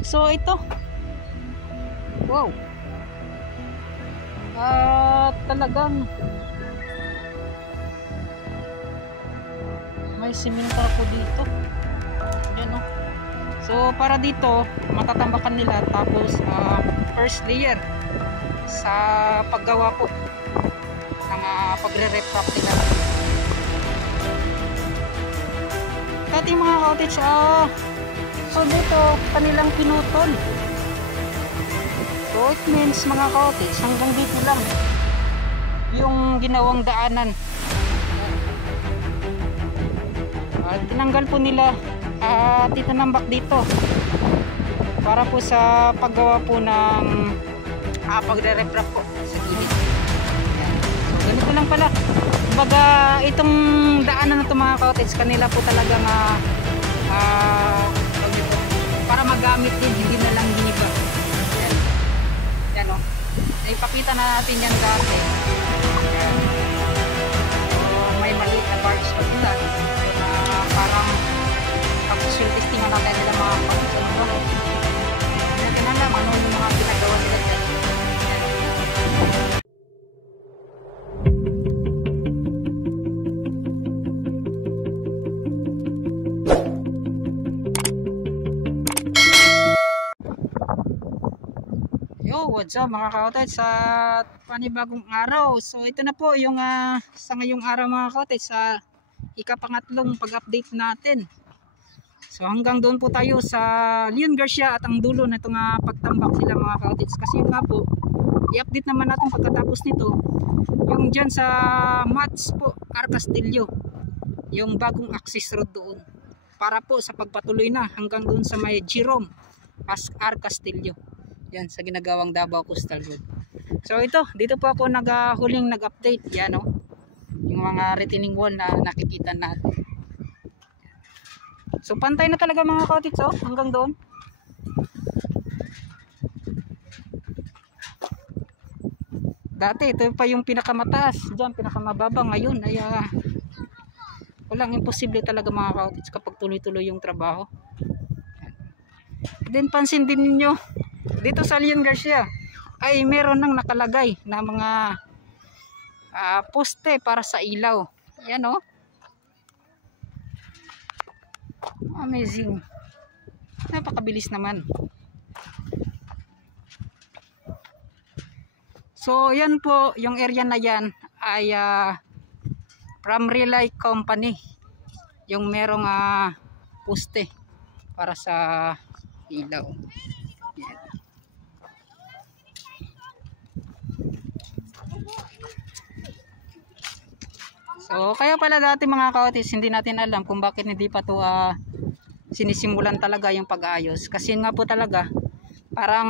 So ito, wow, talagang may simentar po dito. Yan o. So para dito matatambakan nila, tapos first layer sa paggawa po ng pagre-refrap nila. Dati mga cottage, so dito kanilang pinutol. So it means mga cottage, hanggang dito lang yung ginawang daanan. Tinanggal po nila at itinambak dito para po sa paggawa po ng pagre-refrap po sa gilid. So ganito lang pala. Kumbaga itong daanan na ito mga cottage, kanila po talagang para magamit din, hindi na lang giniba. Yan o. Ipakita na natin yan dati. Yan. So, may maliit na bars pa sila. Parang pag-social testing natin nila mga cottage. Hindi natin alam ano yung mga ginagawa nila dyan. Yo, what's up mga cottage, sa panibagong araw. So ito na po yung sa ngayong araw mga cottage, sa ikapangatlong pag-update natin. So hanggang doon po tayo sa Leon Garcia at ang dulo na itong pagtambak sila mga cottage. Kasi yun nga po, i-update naman natin pagkatapos nito yung dyan sa Mats po, R. Castillo, yung bagong access road doon, para po sa pagpatuloy na hanggang doon sa may Jerome R. Castillo, yan sa ginagawang Davao Coastal Road. So ito, dito po ako huling nag-update. Yan o, yung mga retaining wall na nakikita natin. So pantay na talaga mga cottage hanggang doon. Dati ito pa yung pinakamataas, dyan pinakamababa. Ngayon ay walang imposible talaga mga cottage kapag tuloy-tuloy yung trabaho. Then pansin din ninyo dito sa Leon Garcia ay meron nang nakalagay na mga poste para sa ilaw. Yan o. Amazing. Napakabilis naman. So yan po, yung area na yan ay from Relay Company, yung merong poste para sa ilaw. Yan. So kaya pala dati mga cottage, hindi natin alam kung bakit hindi pa to sinisimulan talaga yung pag-aayos. Kasi nga po talaga parang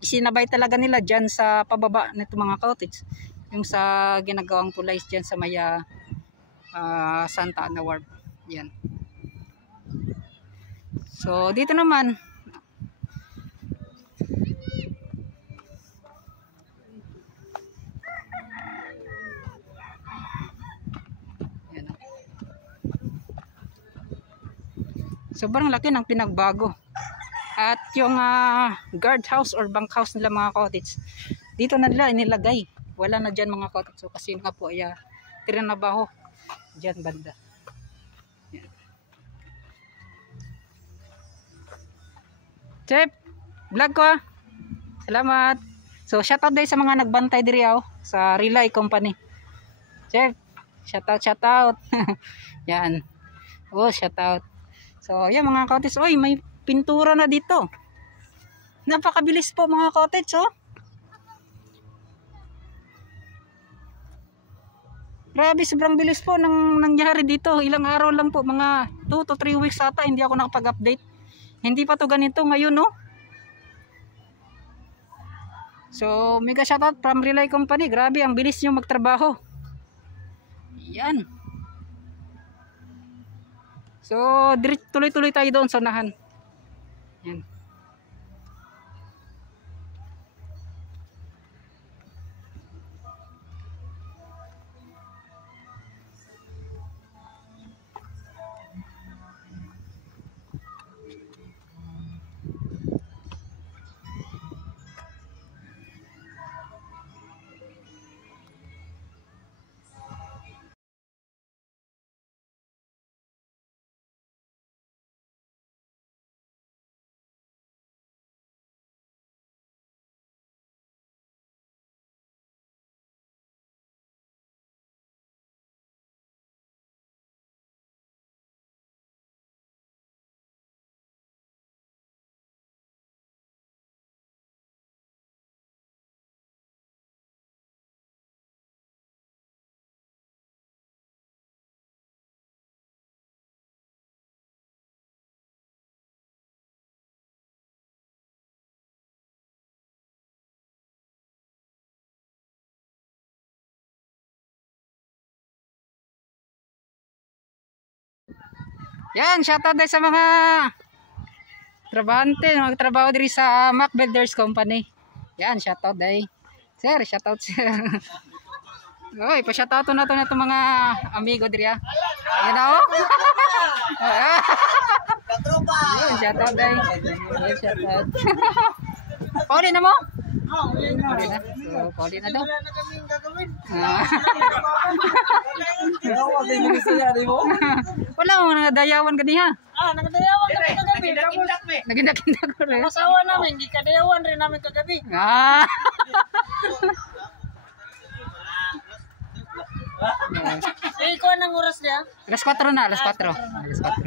isinabay talaga nila dyan sa pababa nito mga cottage, yung sa ginagawang tulay dyan sa maya Santa Ana Wharf. Yan. So dito naman sobrang laki ng pinagbago. At yung guardhouse or bunkhouse nila mga cottage, dito na nila inilagay. Wala na dyan mga cottage. So kasi nga po ay tiranabaho dyan banda. Yan. Chef, vlog ko Salamat. So shoutout din sa mga nagbantay diri sa Relay Company. Chef, shoutout. Yan. Oh, shoutout. So, yan mga cottage. Oy, may pintura na dito. Napakabilis po mga cottage, Grabe, sobrang bilis po nang nangyari dito. Ilang araw lang po, mga 2 to 3 weeks ata, hindi ako nakapag-update. Hindi pa to ganito ngayon, So, mega shoutout from Relay Company. Grabe, ang bilis nyo magtrabaho. Yan. So, tuloy-tuloy tayo doon sa unahan. Yan. Yan, shoutout din sa mga trabahante, magtrabaho diri sa Mac Builders Company. Yan, shoutout day. Sir, shoutout sir. Oy, pa-shoutout na to na itong mga amigo diri ah. Yan oh. Yan, shoutout day. Yan, shoutout. Pauli na mo? Pauli na. So, pauli na daw. Wala mo nagdayawan ganiha. Nagdayawan kami kagabi. Nagindak-indak ko rin. Asawa namin, hindi kadayawan rin namin kagabi. Ikaw anong oras niya? Alas 4 na, alas 4. Alas 4.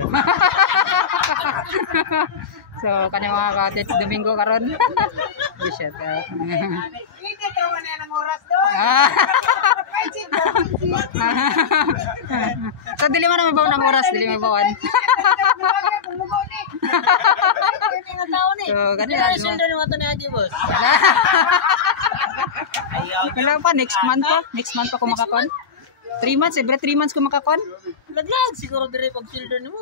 So, kanya mga cottage, Domingo karon. Shit. Hindi ka man ng oras doon. So, dili mo na mabaw ng oras, dili mo mabawan. So, ganyan. Sildo ni wato ni Agi, boss. Kailangan pa, next month pa kumakakon. 3 months, every 3 months kumakakon. Laglag, siguro dire pag sildo ni mo.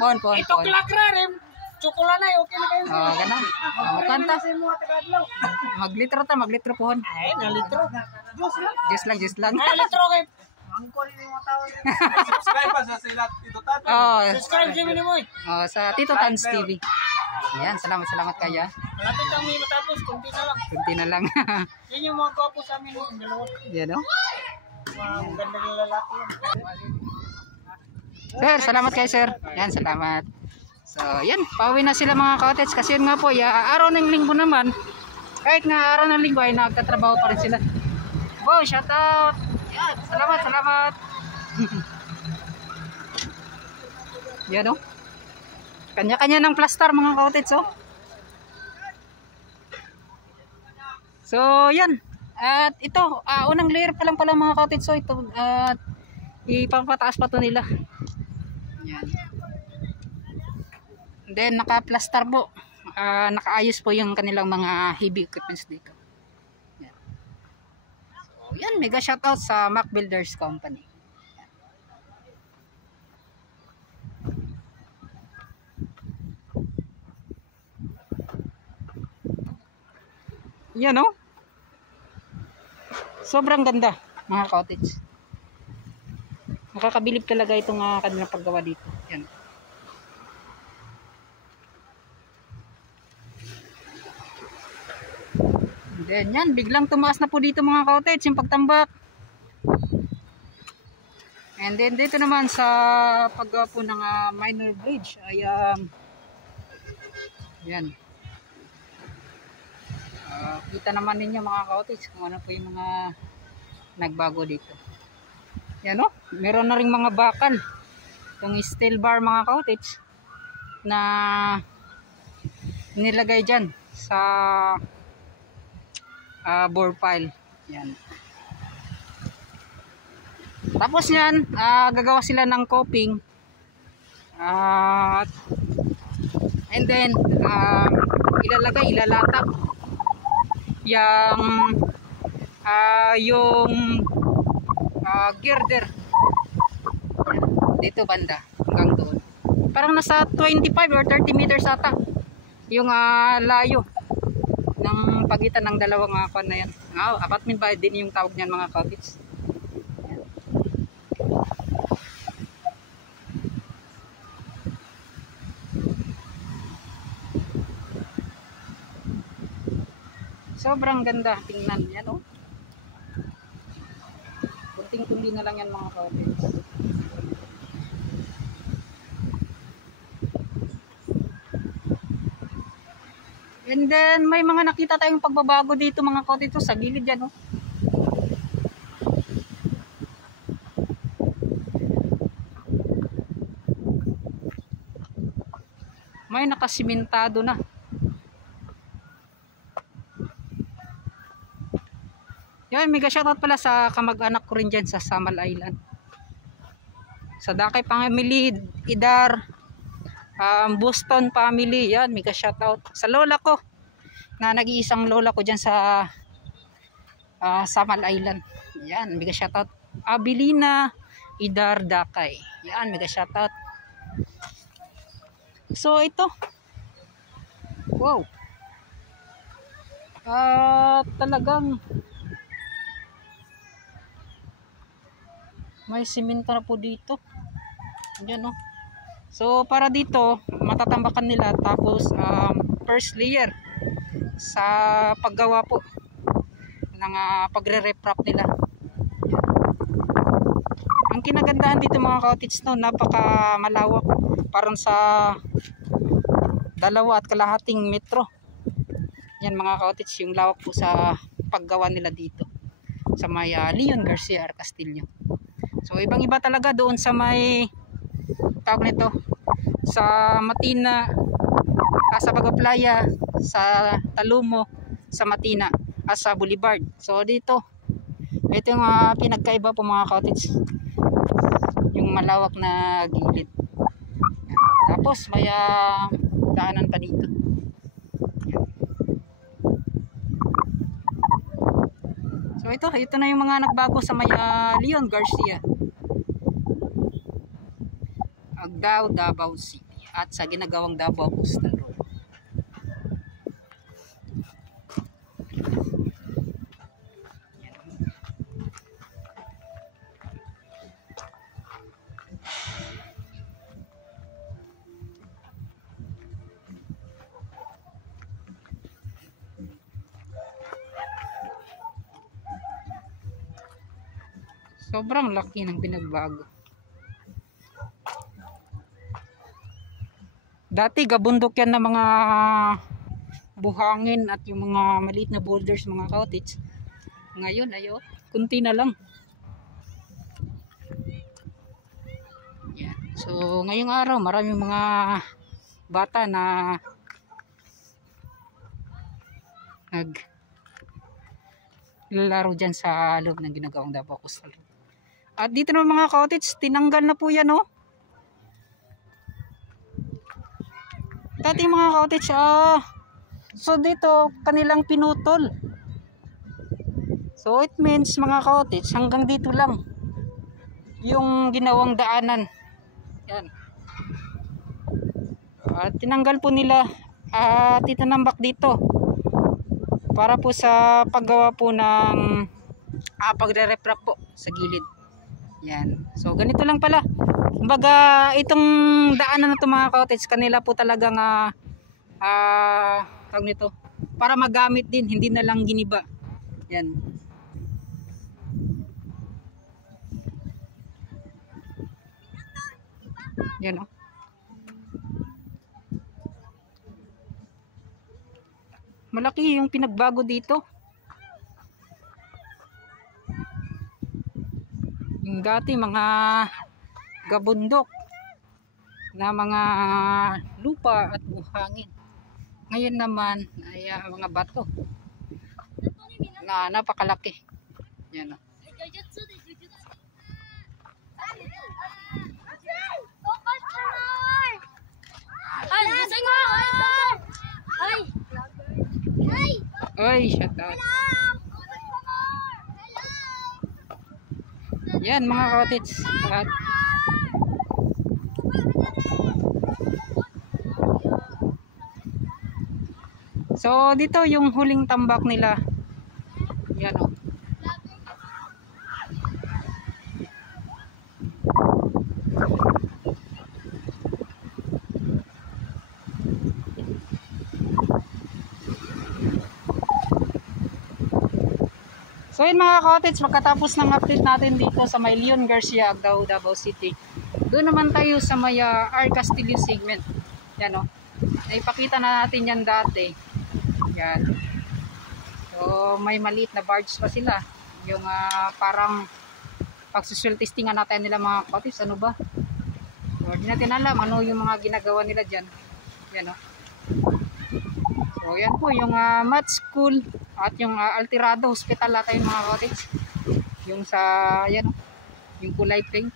Pon. Ito klak ra rin. Chocolate na, okay na kayo. Ganun. Makanta. Maglitro pohon. Ay, na litro. Just lang. Ay, litro kay. Subscribe pa sa sila Tito Tan. Subscribe kami ni mo. Sa Tito Tans TV. Ayan, salamat kayo. Malapit kami matapos, kunti na lang. Kunti na lang. Yan yung mga gwapo sa amin, yung dalawa. Yan o. Mga magandang lalaki. Sir, salamat kayo sir. Yan, salamat. So, yan. Pauwi na sila mga cottage. Kasi yun nga po, araw ng linggo naman. Kahit nga araw ng linggo ay nagtatrabaho pa rin sila. Wow, shout out. Yan, salamat. Yan o. Kanya-kanya ng plaster mga cottage oh. So, yan. At ito, unang layer pa lang pala mga cottage so ito. At ipapataas pa to nila. Yan. Then naka-plaster po. Nakaayos po yung kanilang mga heavy equipments dito. Yan. So, yan, mega shoutout sa Mac Builders Company. Yan oh. Sobrang ganda mga cottage. Makakabilib talaga itong kanilang paggawa dito. Yan. Then yan, biglang tumaas na po dito mga cottage yung pagtambak. And then dito naman sa paggawa po ng minor bridge ay yan. Kita naman ninyo mga cottage kung ano po yung mga nagbago dito. Yan o, meron na ring mga bakal. Itong steel bar mga cottage na nilagay dyan sa bore pile. Yan. Tapos yan, gagawa sila ng coping. And then, ilalatak yung girder dito banda hanggang doon. Parang nasa 25 or 30 meters ata yung layo ng pagitan ng dalawang kwan na yan. Apartment ba din yung tawag niyan mga cottage. Sobrang ganda tingnan yan oh. Kunting-kundi na lang yan mga cottage. And then may mga nakita tayong pagbabago dito mga cottage sa gilid yan oh. May nakasimentado na. Yan, mega shoutout pala sa kamag-anak ko rin dyan sa Samal Island. Sa Dakay family, Idar, Boston family, yan, mega shoutout. Sa lola ko, na nag-iisang lola ko dyan sa Samal Island. Yan, mega shoutout. Abilina, Idar Dakay. Yan, mega shoutout. So ito. Wow. Talagang may simento na po dito. Yan, oh. So para dito matatambakan nila, tapos first layer sa paggawa po ng pagre-reprop nila. Ang kinagandahan dito mga cottage, no, napaka malawak, parang sa 2.5 metro. Yan mga cottage, yung lawak po sa paggawa nila dito sa may Leon Garcia Castillo. So ibang iba talaga doon sa may tawag nito, sa Matina, sa Bagaplaya, sa Talumo, sa Matina, sa Boulevard. So dito, ito yung pinagkaiba po mga cottage, yung malawak na gilid. Tapos may daanan pa dito. So ito na yung mga nagbago sa may Leon Garcia, Agdao, Davao City, at sa ginagawang Davao Coastal Road. Sobrang laki ng pinagbago. Dati gabundok yan ng mga buhangin at yung mga maliit na boulders mga cottage. Ngayon ayo, kunti na lang. Yan. So ngayong araw maraming mga bata na naglalaro dyan sa loob ng ginagawang Davao Coastal Road. At dito naman mga cottage, tinanggal na po yan, oh. Dati mga cottage, so dito kanilang pinutol. So it means mga cottage, hanggang dito lang yung ginawang daanan. Yan. Tinanggal po nila at itinambak dito para po sa paggawa po ng pagre-reprop po sa gilid. Yan. So ganito lang pala. Kumbaga itong daanan na ito mga cottage, kanila po talagang tawag nito, para magamit din, hindi na lang giniba. Yan. Yan, oh. Malaki yung pinagbago dito. Yung dati mga gabundok na mga lupa at buhangin, ngayon naman ay mga bato na napakalaki. Yan, oh. Oy, shut up. Yan mga cottage. So dito yung huling tambak nila. Yan, oh. So yun mga cottage, magkatapos ng update natin dito sa may Leon Garcia, Agdao, Davao City, doon naman tayo sa may R. Castillo segment. Yan, oh. Naipakita na natin yan dati. Yan. So may maliit na barge pa sila. Yung parang pagsusuel testingan natin nila mga cottage, ano ba? So di natin alam ano yung mga ginagawa nila dyan. Yan, oh. So yan po yung mat school at yung Altirado Hospital natin mga cottage. Yung sa yan, yung kulay pink.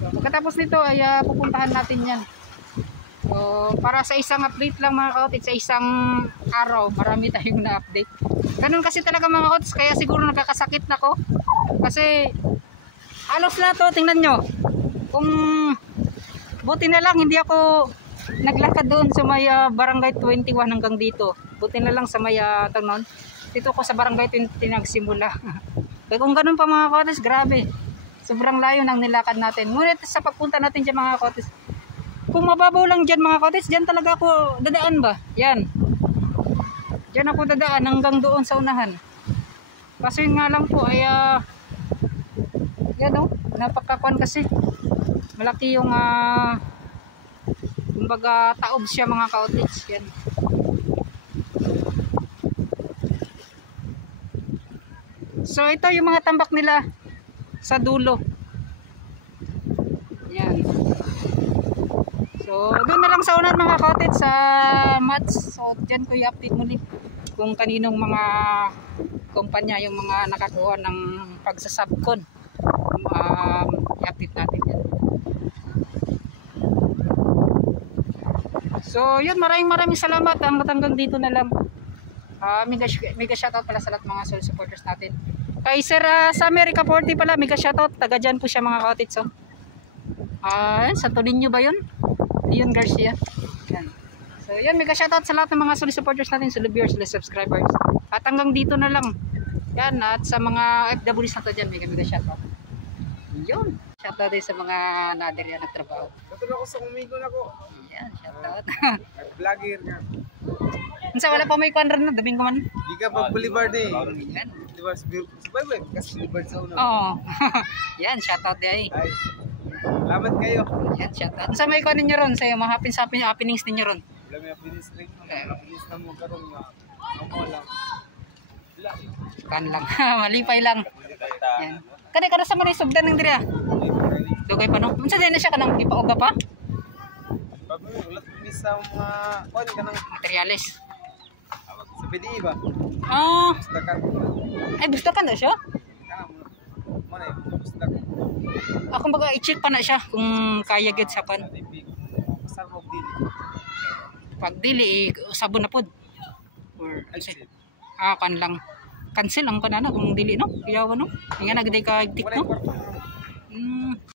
So pagkatapos nito ay pupuntahan natin yan. So para sa isang update lang mga cottage, sa isang araw marami tayong na-update. Ganun kasi talaga mga kots, kaya siguro nagkakasakit na ko. Kasi halos lahat to, tingnan nyo. Kung buti na lang hindi ako naglakad doon sa may barangay 21 hanggang dito. Buti na lang sa may tangnon. Dito ko sa barangay 20 nagsimula. Kaya kung ganun pa mga kots, grabe. Sobrang layo nang nilakad natin. Ngunit sa pagpunta natin dyan mga kots, kung mababaw lang dyan mga kots, dyan talaga ako dadaan ba? Yan. Dyan ako dadaan hanggang doon sa unahan. Kasi yun nga lang po ay yan o, napakakuan kasi. Malaki yung kumbaga taob siya mga ka-outreach. Yan. So ito yung mga tambak nila sa dulo. Yan. So doon na lang sa unan mga ka-outreach sa mats. So dyan ko i-update muli kung kaninong mga kumpanya yung mga nakakuha ng pagsasubcon. I-update natin yan. So yun, maraming salamat. Hanggang dito na lang. Mega shoutout pala sa lahat mga solid supporters natin. Kay Sir sa America 40 pala, mega shoutout. Taga dyan po siya mga kaotits. So, Santo Niño ba yun? Leon Garcia. Yan. So yun, mega shoutout sa lahat ng mga solid supporters natin, solid viewers, solid subscribers. At hanggang dito na lang. Yan, at sa mga FWs na to dyan, mega shoutout. Yun, shoutout din sa mga nader yan nagtrabaho. Katulad ako sa umigo na ko. Yan, shoutout. Vlogger nga. Unsa wala pa may kwan rin na, dabing ko man. Di ka pag Boulevard eh. Yan. Boulevard, sabay kasi Boulevard sa una. Oo. Yan, shoutout di ay. Ay, salamat kayo. Yan, shoutout. Unsa may kwan ninyo ron sa mga happenings ninyo ron? Wala may finish ring. Finish na mo karon nga. Amo lang. Wala. Kan lang. Malipay lang. Yan. Kada sa man sugdan ng diri. Dugay pa no. Unsa din na siya kanang ipaoga pa? Bago ulat finish sa mga kon kanang Materials. sa BDI ba? Bustakan. Ay bustakan na siya? Mana bustak. Ako baga i-check pa na siya kung kaya gid sa pan. Pasar mo dili. Pag dili sabon na pod. Or Exit. kan lang. Cancel ang kanana kung dili no. Kuyawa no. Nga nagday ka tik Wala no. yung kwarto.